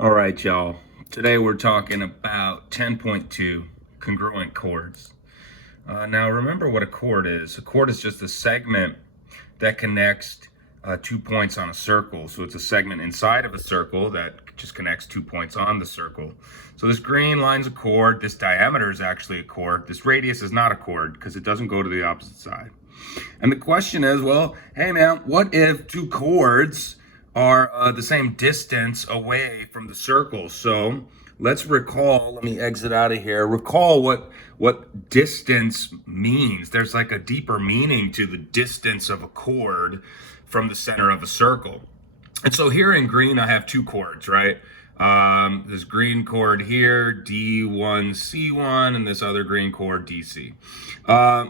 All right, y'all. Today we're talking about 10.2 congruent chords. Now remember what a chord is. A chord is just a segment that connects 2 points on a circle. So it's a segment inside of a circle that just connects 2 points on the circle. So this green line's a chord. This diameter is actually a chord. This radius is not a chord because it doesn't go to the opposite side. And the question is, well, hey man, what if two chords are the same distance away from the circle? So let's recall, let me exit out of here, recall what distance means. There's like a deeper meaning to the distance of a chord from the center of a circle. And so here in green, I have two chords, right? This green chord here, D1C1, and this other green chord, DC.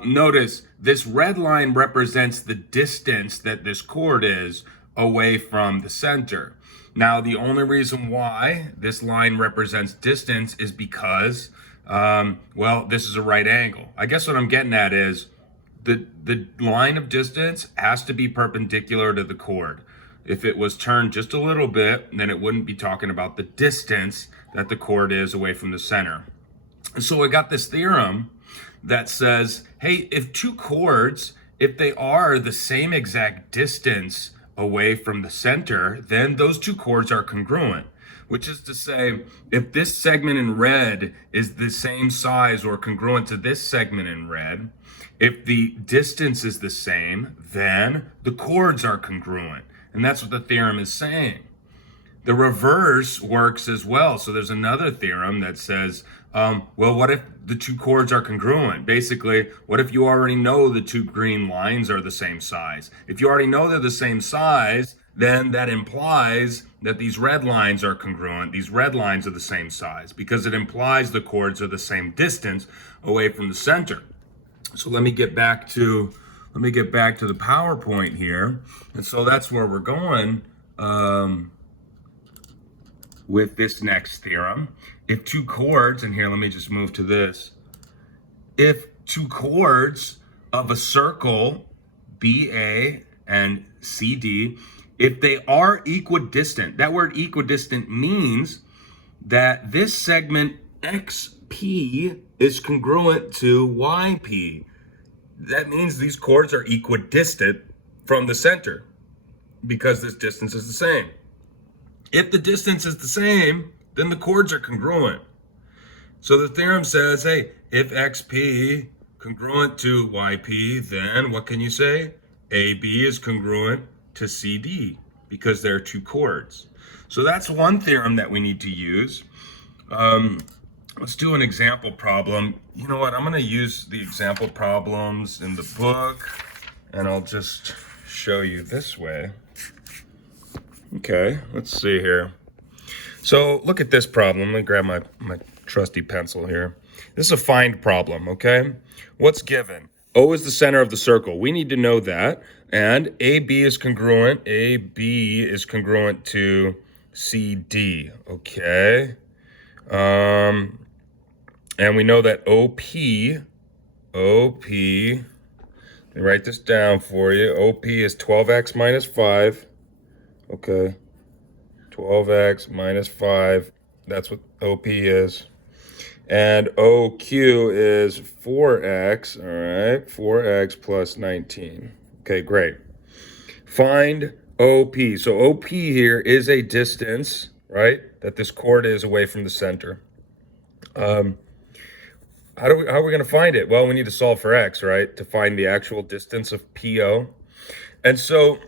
Notice this red line represents the distance that this chord is away from the center. Now, the only reason why this line represents distance is because, well, this is a right angle. I guess what I'm getting at is the line of distance has to be perpendicular to the chord. If it was turned just a little bit, then it wouldn't be talking about the distance that the chord is away from the center. And so I got this theorem that says, hey, if two chords, if they are the same exact distance away from the center, then those two chords are congruent. Which is to say, if this segment in red is the same size or congruent to this segment in red, if the distance is the same, then the chords are congruent. And that's what the theorem is saying. The reverse works as well. So there's another theorem that says, well, what if the two chords are congruent? Basically, what if you already know the two green lines are the same size? If you already know they're the same size, then that implies that these red lines are congruent. These red lines are the same size because it implies the chords are the same distance away from the center. So let me get back to the PowerPoint here. And so that's where we're going with this next theorem. If two chords, and here, let me just move to this. If two chords of a circle, BA and CD, if they are equidistant, that word equidistant means that this segment XP is congruent to YP. That means these chords are equidistant from the center because this distance is the same. If the distance is the same, then the chords are congruent. So the theorem says, hey, if XP congruent to YP, then what can you say? AB is congruent to CD because there are two chords. So that's one theorem that we need to use. Let's do an example problem. You know what? I'm going to use the example problems in the book, and I'll just show you this way. Okay, let's see here. So look at this problem. Let me grab my trusty pencil here. This is a find problem, okay? What's given? O is the center of the circle. We need to know that. And AB is congruent. AB is congruent to CD, okay? And we know that OP, let me write this down for you. OP is 12x minus 5. Okay, 12x minus 5. That's what OP is. And OQ is 4x, all right? 4x plus 19. Okay, great. Find OP. So OP here is a distance, right, that this chord is away from the center. How are we going to find it? Well, we need to solve for x, right, to find the actual distance of PO. And so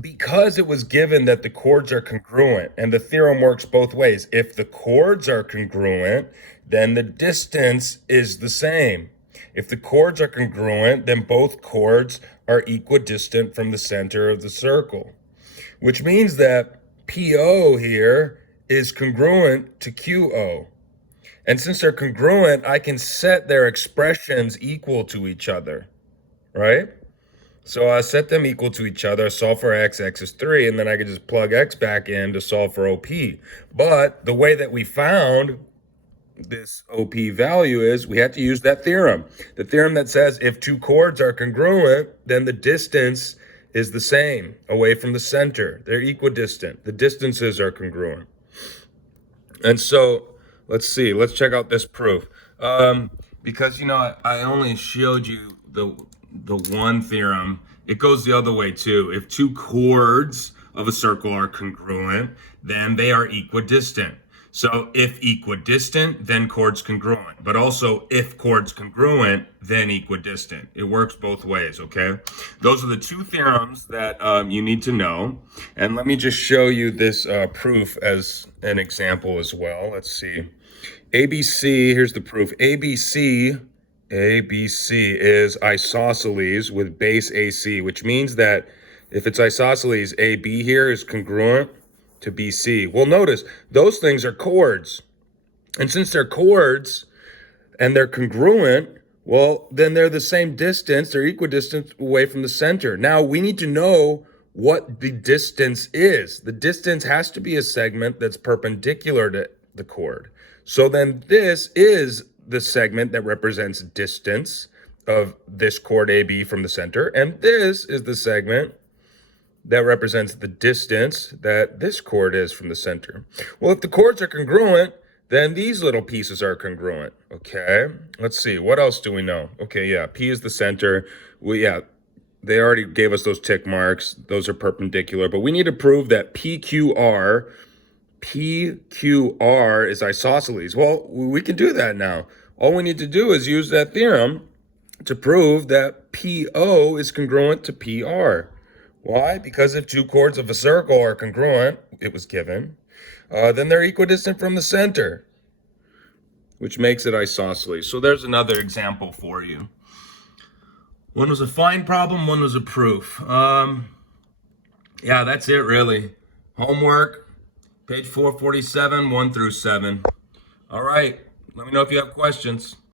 because it was given that the chords are congruent, and the theorem works both ways. If the chords are congruent, then the distance is the same. If the chords are congruent, then both chords are equidistant from the center of the circle, which means that PO here is congruent to QO. And since they're congruent, I can set their expressions equal to each other, right? So I set them equal to each other, solve for x is 3, and then I can just plug x back in to solve for OP. But the way that we found this OP value is we had to use that theorem. The theorem that says if two chords are congruent, then the distance is the same away from the center. They're equidistant. The distances are congruent. And so let's see, let's check out this proof. Because I only showed you the one theorem. It goes the other way too. If two chords of a circle are congruent, then they are equidistant. So if equidistant, then chords congruent. But also if chords congruent, then equidistant. It works both ways, okay? Those are the two theorems that you need to know. And let me just show you this proof as an example as well. Let's see. ABC, here's the proof. ABC is isosceles with base AC, which means that if it's isosceles, AB here is congruent to BC. Well, notice those things are chords. And since they're chords and they're congruent, well, then they're the same distance, they're equidistant away from the center. Now we need to know what the distance is. The distance has to be a segment that's perpendicular to the chord. So then this is the segment that represents distance of this chord AB from the center. And this is the segment that represents the distance that this chord is from the center. Well, if the chords are congruent, then these little pieces are congruent, okay? Let's see, what else do we know? Okay, yeah, P is the center. They already gave us those tick marks. Those are perpendicular, but we need to prove that PQR is isosceles. Well, we can do that now. All we need to do is use that theorem to prove that PO is congruent to PR. Why? Because if two chords of a circle are congruent, it was given, then they're equidistant from the center, which makes it isosceles. So there's another example for you. One was a find problem, one was a proof. Yeah, that's it really. Homework, page 447, 1 through 7. All right, let me know if you have questions.